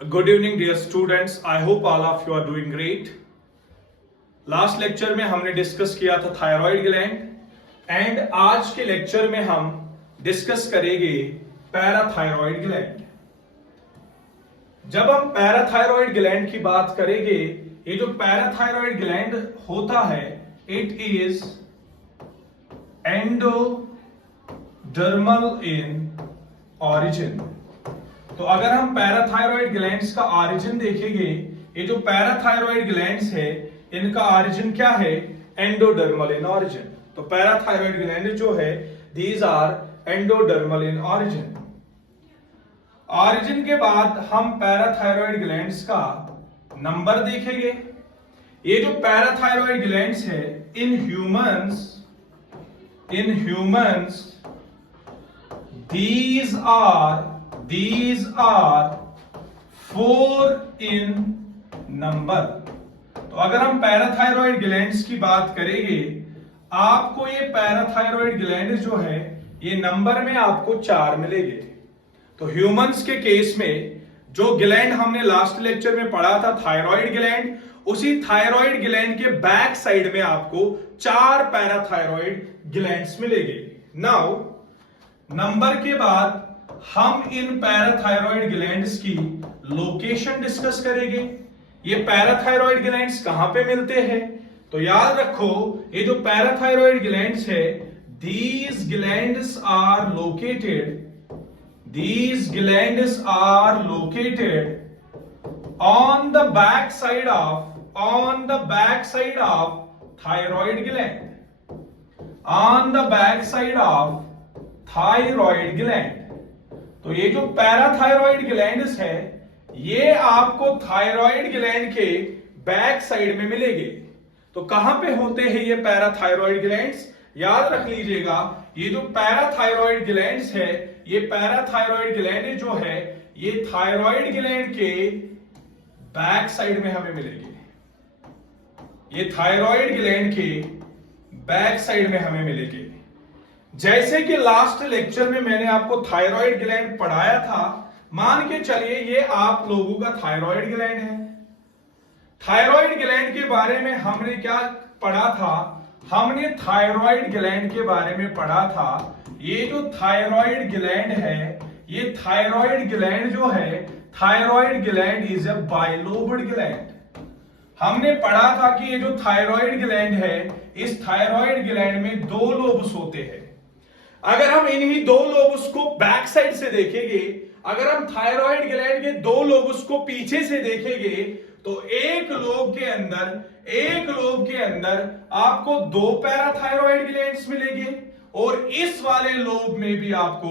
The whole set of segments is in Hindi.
Good evening dear students, I hope all of you are doing great. Last lecture में हमने डिस्कस किया था थायराइड ग्लैंड एंड आज के लेक्चर में हम डिस्कस करेंगे पैराथायरॉइड ग्लैंड। जब हम पैराथायरॉइड ग्लैंड की बात करेंगे, ये जो पैराथायरॉइड ग्लैंड होता है it is endodermal in origin. तो अगर हम पैराथायरॉइड ग्लैंड्स का ऑरिजिन देखेंगे, ये जो पैराथायरॉइड ग्लैंड्स है इनका ऑरिजिन क्या है? Endodermal in origin. तो पैराथायरॉइड ग्लैंड जो है these are endodermal in origin. Origin के बाद हम पैराथायरॉइड ग्लैंड्स का नंबर देखेंगे। ये जो पैराथायरॉइड ग्लैंड्स है in humans these are 4 in number। तो अगर हम पैराथायरॉइड ग्लैंड्स की बात करेंगे, आपको ये पैराथायरॉइड ग्लैंड जो है ये नंबर में आपको 4 मिलेंगे। तो ह्यूमंस के केस में जो ग्लैंड हमने लास्ट लेक्चर में पढ़ा था थायराइड ग्लैंड, उसी थायराइड ग्लैंड के बैक साइड में आपको 4 पैराथायरॉइड ग्लैंड्स मिलेंगे। नाउ नंबर के बाद हम इन पैराथायरॉइड ग्लैंड्स की लोकेशन डिस्कस करेंगे। ये पैराथायरॉइड ग्लैंड्स कहां पे मिलते हैं? तो याद रखो, ये जो पैराथायरॉइड ग्लैंड्स है these glands are located on the back side of thyroid gland, on the back side of thyroid gland. तो ये जो पैराथायरॉइड ग्लैंड्स है ये आपको थायराइड ग्लैंड के बैक साइड में मिलेंगे। तो कहां पे होते हैं ये पैराथायरॉइड ग्लैंड्स? याद रख लीजिएगा, ये जो पैराथायरॉइड ग्लैंड्स है, ये पैराथायरॉइड ग्लैंड जो है ये थायराइड ग्लैंड के बैक साइड में हमें मिलेंगे। ये थायराइड ग्लैंड के बैक साइड में हमें मिलेंगे। जैसे कि लास्ट लेक्चर में मैंने आपको थायराइड ग्लैंड पढ़ाया था, मान के चलिए ये आप लोगों का थायराइड ग्लैंड है। थायराइड ग्लैंड के बारे में हमने क्या पढ़ा था? हमने थायराइड ग्लैंड के बारे में पढ़ा था, ये जो थायराइड ग्लैंड है, ये थायराइड ग्लैंड जो है, thyroid gland is a bilobed gland. हमने पढ़ा था कि ये जो थायराइड ग्लैंड है, इस थायराइड ग्लैंड में 2 लोब्स होते हैं। अगर हम इन्हीं 2 लोब्स को बैक साइड से देखेंगे, अगर हम थायराइड ग्लैंड के 2 लोब्स को पीछे से देखेंगे, तो एक लोब के अंदर आपको 2 पैराथायरॉइड ग्लैंड्स मिलेंगे और इस वाले लोब में भी आपको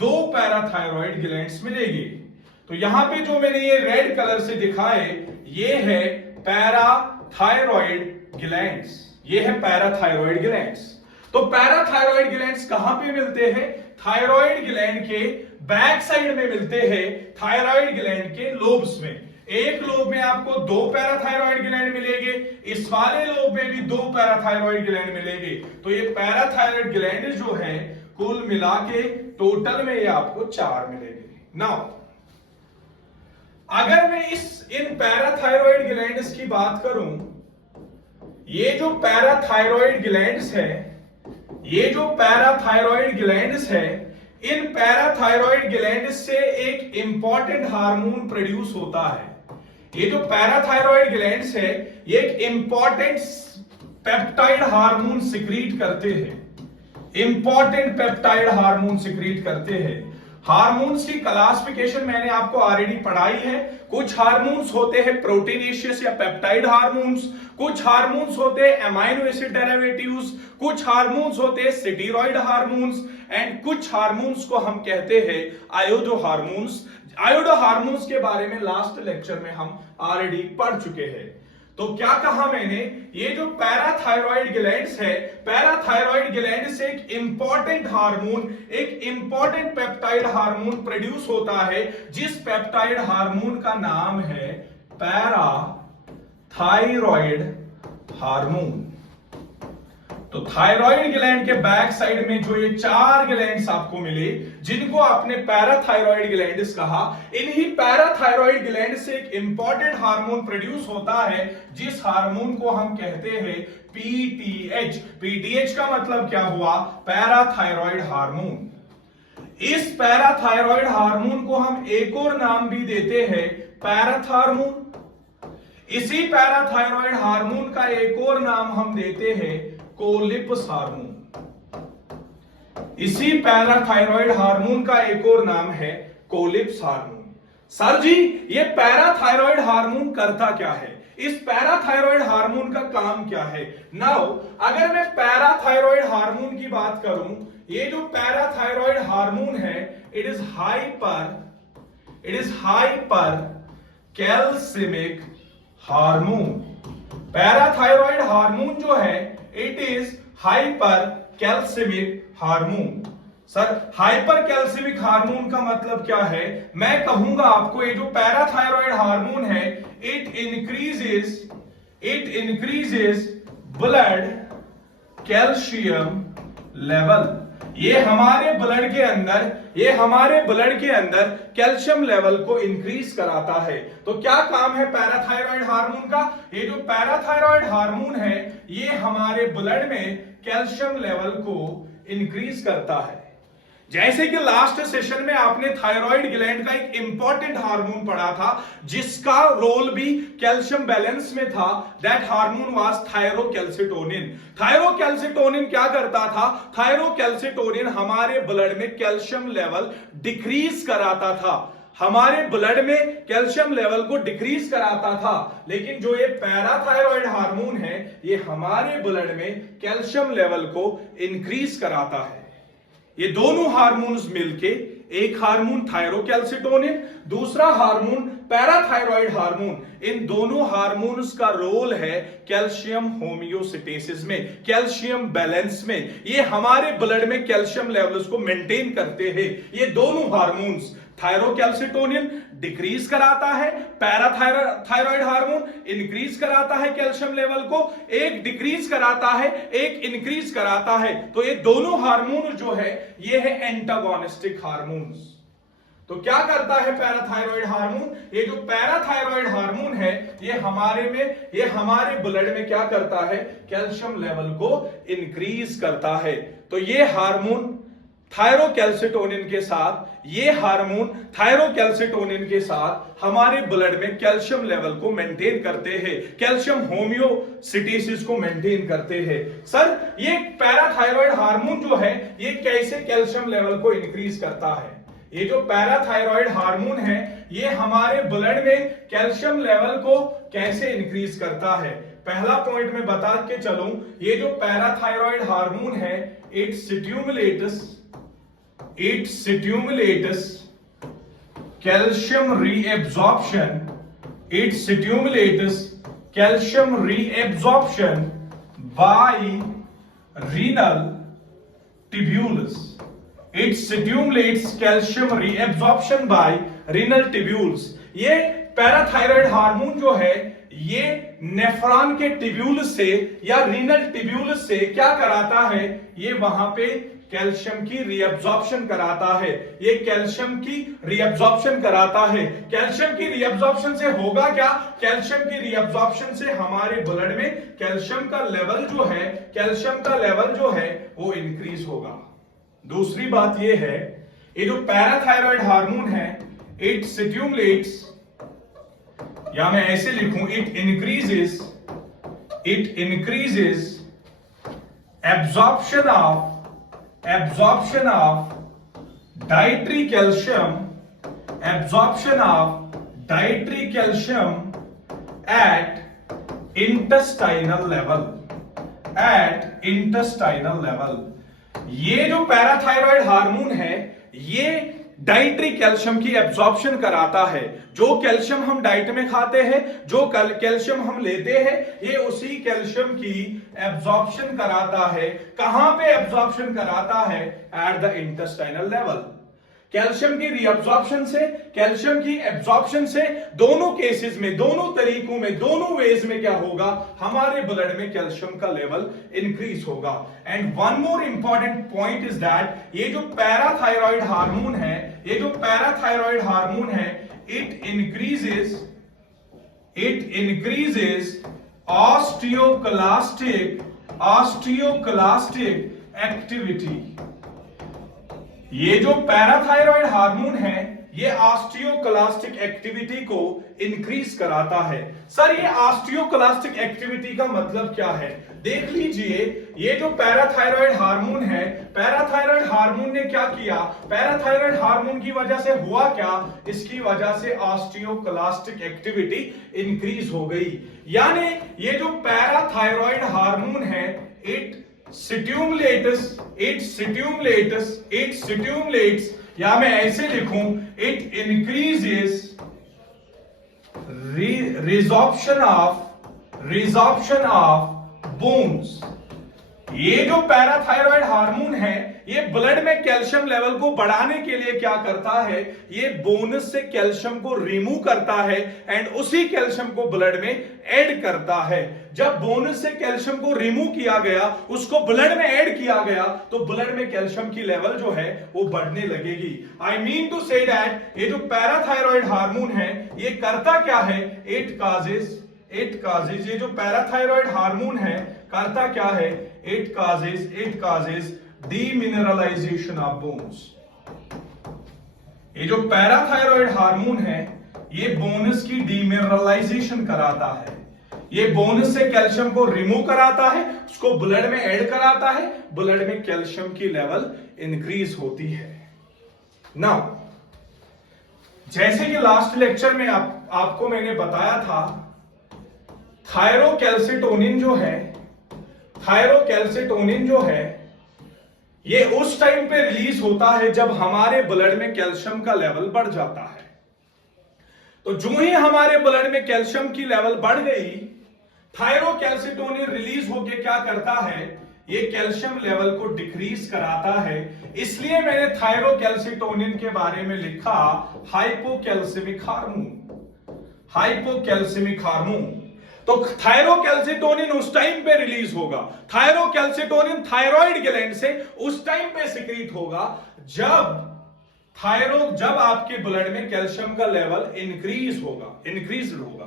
2 पैराथायरॉइड ग्लैंड्स मिलेंगे। तो यहां पे जो मैंने ये रेड कलर से दिखाए, ये है पैराथायरॉइड ग्लैंड्स, ये है पैराथायरॉइड ग्लैंड्स। तो पैराथायरॉइड ग्लैंड्स कहां पे मिलते हैं? थायराइड ग्लैंड के बैक साइड में मिलते हैं, थायराइड ग्लैंड के लोब्स में। एक लोब में आपको 2 पैराथायरॉइड ग्लैंड मिलेंगे, इस वाले लोब में भी 2 पैराथायरॉइड ग्लैंड मिलेंगे। तो ये पैराथायरॉइड ग्लैंड जो है कुल मिला के टोटल में ये आपको 4 मिलेंगे। नाउ अगर मैं इन पैराथायरॉइड ग्लैंड्स की बात करूं, ये जो पैराथायरॉइड ग्लैंड्स है, ये जो पैराथायरॉइड ग्लैंड्स है, इन पैराथायरॉइड ग्लैंड से एक इंपॉर्टेंट हार्मोन प्रोड्यूस होता है। ये जो पैराथायरॉइड ग्लैंड्स है ये एक इंपॉर्टेंट पेप्टाइड हार्मोन सिक्रीट करते हैं, इंपॉर्टेंट पेप्टाइड हार्मोन सिक्रीट करते हैं। हार्मोन्स की क्लासिफिकेशन मैंने आपको ऑलरेडी पढ़ाई है। कुछ हार्मोन्स होते हैं प्रोटीनेशियस या पेप्टाइड हार्मोन्स, कुछ हार्मोन्स होते हैं अमाइनो एसिड डेरिवेटिव्स, कुछ हार्मोन्स होते हैं स्टेरॉइड हार्मोन्स एंड कुछ हार्मोन्स को हम कहते हैं आयोडो हार्मोन्स। आयोडो हार्मोन्स के बारे में लास्ट लेक्चर में हम ऑलरेडी पढ़ चुके हैं। तो क्या कहा मैंने? ये जो पैराथायरॉइड ग्लैंड्स है, पैराथायरॉइड ग्लैंड से एक इंपॉर्टेंट हार्मोन, एक इंपॉर्टेंट पेप्टाइड हार्मोन प्रोड्यूस होता है, जिस पेप्टाइड हार्मोन का नाम है पैराथायरॉइड हार्मोन। तो थायराइड ग्लैंड के बैक साइड में जो ये 4 ग्लैंड्स आपको मिले, जिनको आपने पैराथायराइड ग्लैंड्स कहा, इन्हीं पैराथायराइड ग्लैंड से एक इंपॉर्टेंट हार्मोन प्रोड्यूस होता है, जिस हार्मोन को हम कहते हैं पीटीएच। पीटीएच का मतलब क्या हुआ? Parathyroid hormone. इस पैराथायराइड हार्मोन को हम एक और नाम भी देते हैं, पैराथार्मोन। इसी पैराथायराइड हार्मोन का एक और नाम हम देते हैं कोलिप्स हार्मोन। इसी पैराथायराइड हार्मोन का एक और नाम है कोलिप्स हार्मोन। सर जी, ये पैराथायराइड हार्मोन करता क्या है? इस पैराथायराइड हार्मोन का काम क्या है? नाउ अगर मैं पैराथायराइड हार्मोन की बात करूं, ये जो पैराथायराइड हार्मोन है, it is hyper calcaemic hormone. Parathyroid hormone जो है, it is hyper calcaemic hormone. Sir, hyper calcaemic hormone का मतलब क्या है? मैं कहूंगा आपको, ये जो पैराथायराइड हार्मोन है, it increases blood calcium level. ये हमारे ब्लड के अंदर कैल्शियम लेवल को इंक्रीज कराता है। तो क्या काम है पैराथायराइड हार्मोन का? ये जो पैराथायराइड हार्मोन है, ये हमारे ब्लड में कैल्शियम लेवल को इंक्रीज करता है। जैसे कि लास्ट सेशन में आपने थायराइड ग्लैंड का एक इंपॉर्टेंट हार्मोन पढ़ा था, जिसका रोल भी कैल्शियम बैलेंस में था। That hormone was thyrocalcitonin. Thyrocalcitonin क्या करता था? थायरोकैल्सिटोनिन हमारे ब्लड में कैल्शियम लेवल डिक्रीज कराता था, हमारे ब्लड में कैल्शियम लेवल को डिक्रीज कराता था। लेकिन जो ये पैराथायराइड हार्मोन है, ये हमारे ब्लड में कैल्शियम लेवल को इंक्रीज कराता है। ये दोनों हार्मोन्स मिलके एक हार्मोन थायरोकैल्सिटोनिन, दूसरा हार्मोन पैराथायराइड हार्मोन, इन दोनों हार्मोन्स का रोल है कैल्शियम होमियोस्टेसिस में, कैल्शियम बैलेंस में। ये हमारे ब्लड में कैल्शियम लेवल्स को मेंटेन करते हैं। ये दोनों हार्मोन्स, थायरोकैल्सिटोनिन डिक्रीज कराता है, पैराथायराइड हार्मोन इंक्रीज कराता है कैल्शियम लेवल को, एक डिक्रीज कराता है, एक इंक्रीज कराता है। तो ये दोनों हार्मोन जो है, ये है एंटागोनिस्टिक हार्मोन्स। तो क्या करता है पैराथायराइड हार्मोन? ये जो पैराथायराइड हार्मोन है, ये हमारे ब्लड में क्या करता है? कैल्शियम लेवल को इंक्रीज करता है। तो ये हार्मोन थायरोकैल्सिटोनिन के साथ हमारे ब्लड में कैल्शियम लेवल को मेंटेन करते हैं, कैल्शियम होमियोस्टेसिस को मेंटेन करते हैं। सर, ये पैराथायराइड हार्मोन जो है, ये कैसे कैल्शियम लेवल को इंक्रीज करता है? ये जो पैराथायराइड हार्मोन है, ये हमारे ब्लड में कैल्शियम लेवल को कैसे इंक्रीज करता है? पहला पॉइंट में बता के चलूं, ये जो पैराथायराइड हार्मोन है, it stimulates calcium reabsorption. It stimulates calcium reabsorption by renal tubules. It stimulates calcium reabsorption by renal tubules. ये पैराथायराइड हार्मोन जो है, ये नेफ्रॉन के ट्यूब्यूल से या रीनल ट्यूब्यूल से क्या कराता है? ये वहां पे कैल्शियम की रीअब्जॉर्प्शन कराता है। ये कैल्शियम की रीअब्जॉर्प्शन कराता है। कैल्शियम की रीअब्जॉर्प्शन से होगा क्या? कैल्शियम की रीअब्जॉर्प्शन से हमारे ब्लड में कैल्शियम का लेवल जो है वो इंक्रीज होगा। दूसरी बात ये है, ये जो पैराथायराइड हार्मोन है, इट स्टिमुलेट्स, या मैं ऐसे लिखूं, it increases absorption of dietary calcium at intestinal level. ये जो पैराथायराइड हार्मोन है, ये डाइटरी कैल्शियम की एब्जॉर्प्शन कराता है। जो कैल्शियम हम डाइट में खाते हैं, जो कैल्शियम हम लेते हैं, ये उसी कैल्शियम की एब्जॉर्प्शन कराता है। कहां पे एब्जॉर्प्शन कराता है? At the intestinal level. Calcium की रीअब्जॉर्प्शन से, कैल्शियम की एब्जॉर्प्शन से, दोनों केसेस में, दोनों तरीकों में, दोनों वेज में क्या होगा, हमारे ब्लड में कैल्शियम का लेवल इंक्रीज होगा। And one more important point is that ये जो पैराथायरॉइड हार्मोन है, ये जो पैराथायरॉइड हार्मोन है, इट इंक्रीजेस ऑस्टियोक्लास्टिक एक्टिविटी। ये जो पैराथायरॉइड हार्मोन है, ये ऑस्टियोक्लास्टिक एक्टिविटी को इंक्रीज कराता है। सर ये ऑस्टियोक्लास्टिक एक्टिविटी का मतलब क्या है? देख लीजिए, ये जो पैराथायरॉइड हार्मोन है, पैराथायरॉइड हार्मोन ने क्या किया, पैराथायरॉइड हार्मोन की वजह से हुआ क्या, इसकी वजह से ऑस्टियोक्लास्टिक एक्टिविटी इंक्रीज हो गई। यानी ये जो पैराथायरॉइड हार्मोन है, इट stimulates, या मैं ऐसे लिखूं, it increases resorption of bones. ये जो पैराथायरॉइड हार्मोन है, ये ब्लड में कैल्शियम लेवल को बढ़ाने के लिए क्या करता है, ये बोनस से कैल्शियम को रिमूव करता है एंड उसी कैल्शियम को ब्लड में ऐड करता है। जब बोनस से कैल्शियम को रिमूव किया गया, उसको ब्लड में ऐड किया गया, तो ब्लड में कैल्शियम की लेवल जो है वो बढ़ने लगेगी। I mean to say that ये जो पैराथायरॉइड हार्मोन है, ये करता क्या है, इट काजेस, ये जो पैराथायरॉइड हार्मोन है करता क्या है, it causes demineralisation of bones. ये जो पैराथायरॉइड हार्मोन है, ये बोनस की डीमिनरलाइजेशन कराता है। ये बोनस से कैल्शियम को रिमूव कराता है, उसको ब्लड में ऐड कराता है, ब्लड में कैल्शियम की लेवल इंक्रीज होती है। नाउ जैसे कि लास्ट लेक्चर में आपको मैंने बताया था, थायरोकैल्सिटोनिन जो है, ये उस टाइम पे रिलीज होता है जब हमारे ब्लड में कैल्शियम का लेवल बढ़ जाता है। तो जो ही हमारे ब्लड में कैल्शियम की लेवल बढ़ गई, थायरोकैल्सिटोनिन रिलीज होके क्या करता है, ये कैल्शियम लेवल को डिक्रीज कराता है। इसलिए मैंने थायरोकैल्सिटोनिन के बारे में लिखा हाइपोकैल्सिमिक हार्मोन। तो थायरोकैल्सिटोनिन उस टाइम पे रिलीज होगा, थायरोकैल्सिटोनिन थायराइड ग्लैंड से उस टाइम पे सिक्रीट होगा जब आपके ब्लड में कैल्शियम का लेवल इंक्रीज होगा।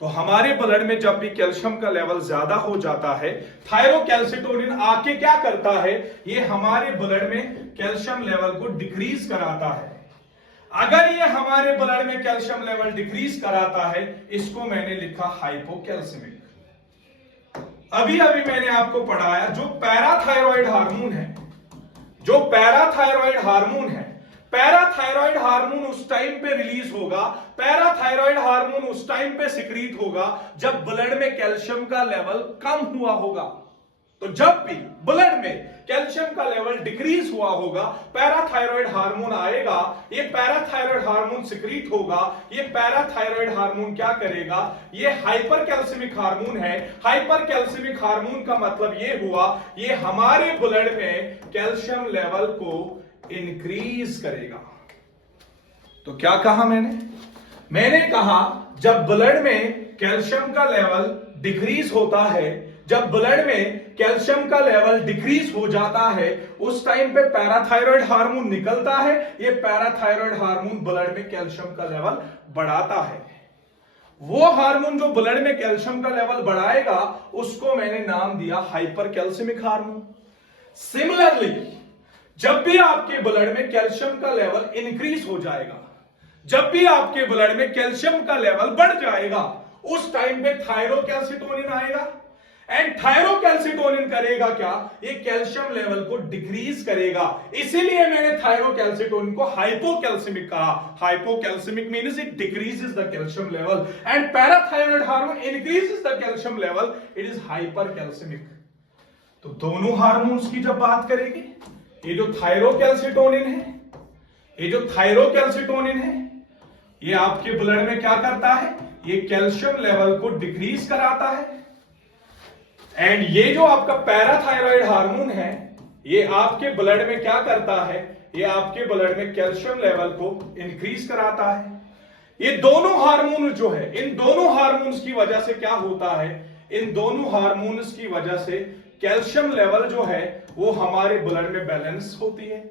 तो हमारे ब्लड में जब भी कैल्शियम का लेवल ज्यादा हो जाता है, थायरोकैल्सिटोनिन आके क्या करता है, ये हमारे ब्लड में कैल्शियम लेवल को डिक्रीज कराता है। अगर ये हमारे ब्लड में कैल्शियम लेवल डिक्रीज कराता है, इसको मैंने लिखा हाइपोकैल्सिमिक। अभी मैंने आपको पढ़ाया, जो पैराथायरॉइड हार्मोन उस टाइम पे रिलीज होगा, पैराथायरॉइड हार्मोन उस टाइम पे सिक्रीट होगा जब ब्लड में कैल्शियम का लेवल कम हुआ होगा। तो जब भी ब्लड में कैल्शियम का लेवल डिक्रीज हुआ होगा, पैराथायरॉइड हार्मोन आएगा, ये पैराथायरॉइड हार्मोन सिक्रीट होगा। ये पैराथायरॉइड हार्मोन क्या करेगा, ये हाइपरकैल्सिमिक हार्मोन है। हाइपरकैल्सिमिक हार्मोन का मतलब ये हुआ, ये हमारे ब्लड में कैल्शियम लेवल को इंक्रीज करेगा। तो क्या कहा मैंने कहा, जब ब्लड में कैल्शियम का लेवल डिक्रीज होता है, जब ब्लड में कैल्शियम का लेवल डिक्रीज हो जाता है, उस टाइम पे पैराथायरॉइड हार्मोन निकलता है। ये पैराथायरॉइड हार्मोन ब्लड में कैल्शियम का लेवल बढ़ाता है। वो हार्मोन जो ब्लड में कैल्शियम का लेवल बढ़ाएगा, उसको मैंने नाम दिया हाइपरकैल्सिमिक हार्मोन। सिमिलरली, जब भी आपके ब्लड में कैल्शियम का लेवल इंक्रीज हो जाएगा, जब भी आपके ब्लड में कैल्शियम का लेवल बढ़ जाएगा, उस टाइम पे थायरोकैल्सिटोनिन आएगा। एंड थायरोकैल्सिटोनिन करेगा क्या, ये कैल्शियम लेवल को डिक्रीज करेगा। इसीलिए मैंने थायरोकैल्सिटोनिन को हाइपोकैल्सिमिक कहा। Hypocalcemic means it decreases the calcium level and parathyroid hormone increases the calcium level, it is hypercalcemic. तो दोनों हार्मोन्स की जब बात करेंगे, ये जो थायरोकैल्सिटोनिन है, ये आपके ब्लड में क्या करता है, ये कैल्शियम लेवल को डिक्रीज कराता है। एंड ये जो आपका पैराथायरॉइड हार्मोन है, ये आपके ब्लड में क्या करता है, ये आपके ब्लड में कैल्शियम लेवल को इंक्रीज कराता है। ये दोनों हार्मोन जो है, इन दोनों हार्मोन्स की वजह से क्या होता है, इन दोनों हार्मोन्स की वजह से कैल्शियम लेवल जो है वो हमारे ब्लड में बैलेंस होती है,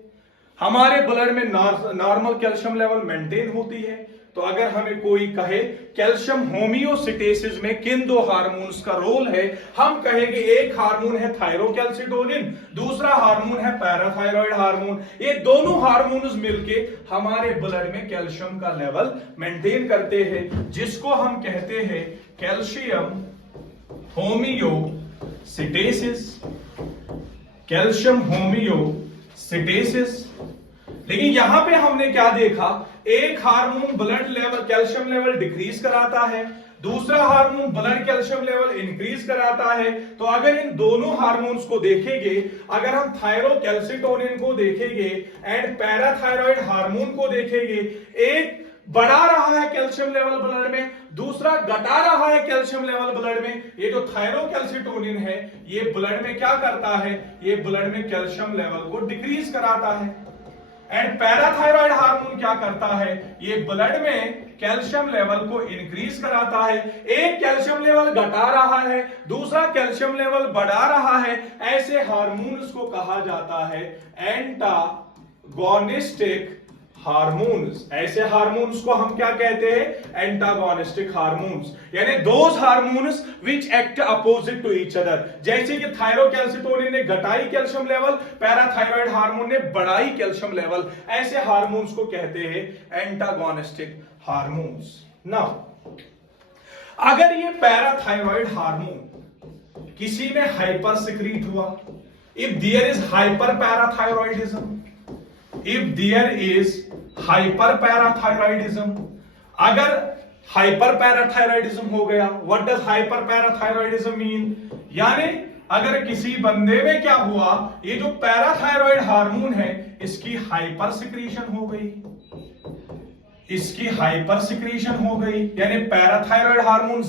हमारे ब्लड में नॉर्मल कैल्शियम लेवल मेंटेन होती है। तो अगर हमें कोई कहे कैल्शियम होमियोस्टेसिस में किन दो हार्मोन्स का रोल है, हम कहेंगे एक हार्मोन है थायरोकैल्सिटोनिन, दूसरा हार्मोन है पैराथायरॉयड हार्मोन। ये दोनों हार्मोन्स मिलके हमारे ब्लड में कैल्शियम का लेवल मेंटेन करते हैं, जिसको हम कहते हैं कैल्शियम होमियोस्टेसिस, कैल्शियम होमियोस्टेसिस। लेकिन यहां पे हमने क्या देखा, एक hormone blood level calcium level decrease कराता है, दूसरा hormone blood calcium level increase कराता है। तो अगर इन दोनों हार्मोन्स को देखेंगे, अगर हम थायरोकैल्सिटोनिन को देखेंगे एंड पैराथायरॉयड हार्मोन को देखेंगे, एक बढ़ा रहा है कैल्शियम लेवल ब्लड में, दूसरा घटा रहा है कैल्शियम लेवल ब्लड में। ये जो थायरोकैल्सिटोनिन है ये ब्लड में क्या करता है, ये ब्लड में कैल्शियम लेवल को डिक्रीज कराता है। एंड पैराथायरॉयड हार्मोन क्या करता है, ये ब्लड में कैल्शियम लेवल को इंक्रीज कराता है। एक कैल्शियम लेवल घटा रहा है, दूसरा कैल्शियम लेवल बढ़ा रहा है। ऐसे हार्मोन्स को कहा जाता है एंटागोनिस्टिक हार्मोन्स। ऐसे हार्मोन्स को हम क्या कहते हैं, एंटागोनिस्टिक हार्मोन्स, यानी those hormones which act opposite to each other. जैसे कि थायरोकैल्सिटोनिन ने घटाई कैल्शियम लेवल, पैराथायरॉयड हार्मोन ने बढ़ाई कैल्शियम लेवल। ऐसे हार्मोन्स को कहते हैं एंटागोनिस्टिक हार्मोन्स। नाउ अगर ये पैराथायरॉयड हार्मोन किसी में हाइपर सिक्रीट हुआ, if there is hyper parathyroidism, if there is hyperparathyroidism, अगर hyperparathyroidism हो गया, what does hyperparathyroidism mean? यानी अगर किसी बंदे में क्या हुआ, ये जो पैराथायरॉयड हार्मोन है इसकी हाइपर सिक्रीशन हो गई, इसकी हाइपर सिक्रीशन हो गई, यानी पैराथायरॉयड हार्मोन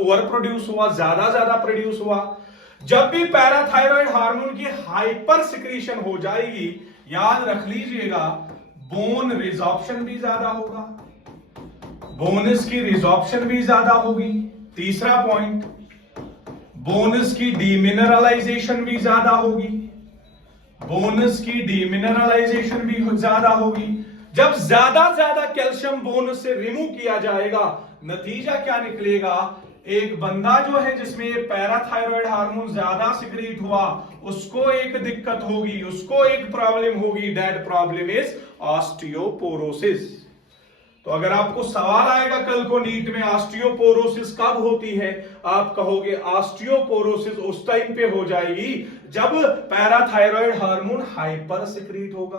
ओवर प्रोड्यूस हुआ, ज्यादा प्रोड्यूस हुआ। जब भी पैराथायरॉयड हार्मोन की हाइपर सिक्रीशन हो जाएगी, याद रख लीजिएगा बोन रिजॉर्प्शन भी ज्यादा होगा, बोनस की रिजॉर्प्शन भी ज्यादा होगी। तीसरा पॉइंट, बोनस की डीमिनरलाइजेशन भी ज्यादा होगी, बोनस की डीमिनरलाइजेशन भी ज्यादा होगी। जब ज्यादा कैल्शियम बोनस से रिमूव किया जाएगा, नतीजा क्या निकलेगा, एक बंदा जो है जिसमें ये पैराथायरॉयड हार्मोन ज्यादा सिक्रीट हुआ, उसको एक दिक्कत होगी, उसको एक प्रॉब्लम होगी। That problem is osteoporosis. तो अगर आपको सवाल आएगा कल को नीट में, ऑस्टियोपोरोसिस कब होती है, आप कहोगे ऑस्टियोपोरोसिस उस टाइम पे हो जाएगी जब पैराथायरॉयड हार्मोन हाइपर सिक्रीट होगा।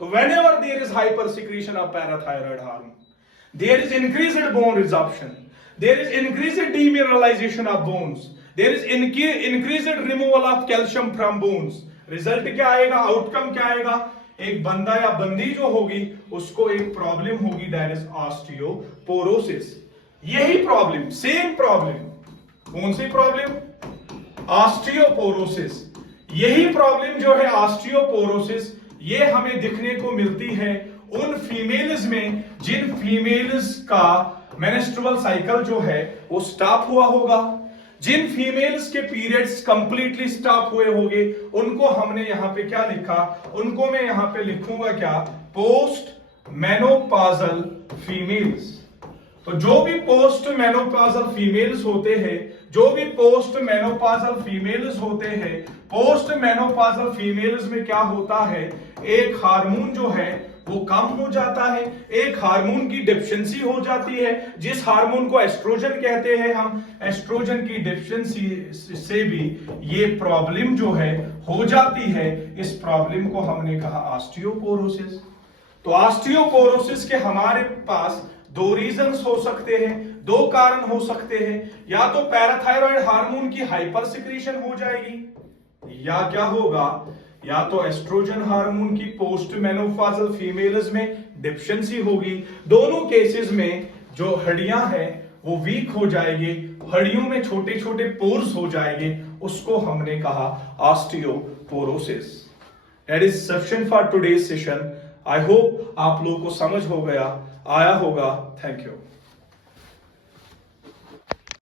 तो whenever there is hyper secretion of parathyroid hormone, there is increased bone resorption, there is increased demineralization of bones, there is increased removal of calcium from bones। Result क्या आएगा, आउटकम क्या आएगा, एक बंदा या बंदी जो होगी उसको एक प्रॉब्लम होगी, दैट इज ऑस्टियोपोरोसिस। यही प्रॉब्लम, सेम प्रॉब्लम, कौन सी प्रॉब्लम, ऑस्टियोपोरोसिस। यही प्रॉब्लम जो है ऑस्टियोपोरोसिस, ये हमें दिखने को मिलती है उन फीमेल्स में जिन फीमेल्स का मेंस्ट्रुअल साइकिल जो है वो स्टॉप हुआ होगा, जिन फीमेल्स के पीरियड्स कंप्लीटली स्टॉप हुए होंगे, उनको हमने यहां पे क्या लिखा, उनको मैं यहां पे लिखूंगा क्या, पोस्ट मेनोपॉजल फीमेल्स। तो जो भी पोस्ट मेनोपॉजल फीमेल्स होते हैं, जो भी पोस्ट मेनोपॉजल फीमेल्स होते हैं, पोस्ट मेनोपॉजल फीमेल्स में क्या होता है, एक हार्मोन जो है वो कम हो जाता है, एक हार्मोन की डेफिशिएंसी हो जाती है, जिस हार्मोन को एस्ट्रोजन कहते हैं हम। एस्ट्रोजन की डेफिशिएंसी से भी ये प्रॉब्लम जो है हो जाती है। इस प्रॉब्लम को हमने कहा ऑस्टियोपोरोसिस। तो ऑस्टियोपोरोसिस के हमारे पास दो रीजंस हो सकते हैं, दो कारण हो सकते हैं। या तो पैराथायरॉयड हार्मोन की हाइपर सिक्रीशन हो जाएगी, या क्या होगा, या तो एस्ट्रोजन हार्मोन की पोस्ट मेनोपॉजल फीमेल्स में डेफिशिएंसी होगी। दोनों केसेस में जो हड्डियां हैं वो वीक हो जाएगी, हड्डियों में छोटे छोटे पोर्स हो जाएंगे, उसको हमने कहा osteoporosis. That is sufficient for today's session. I hope आप लोगों को समझ हो गया आया होगा। Thank you.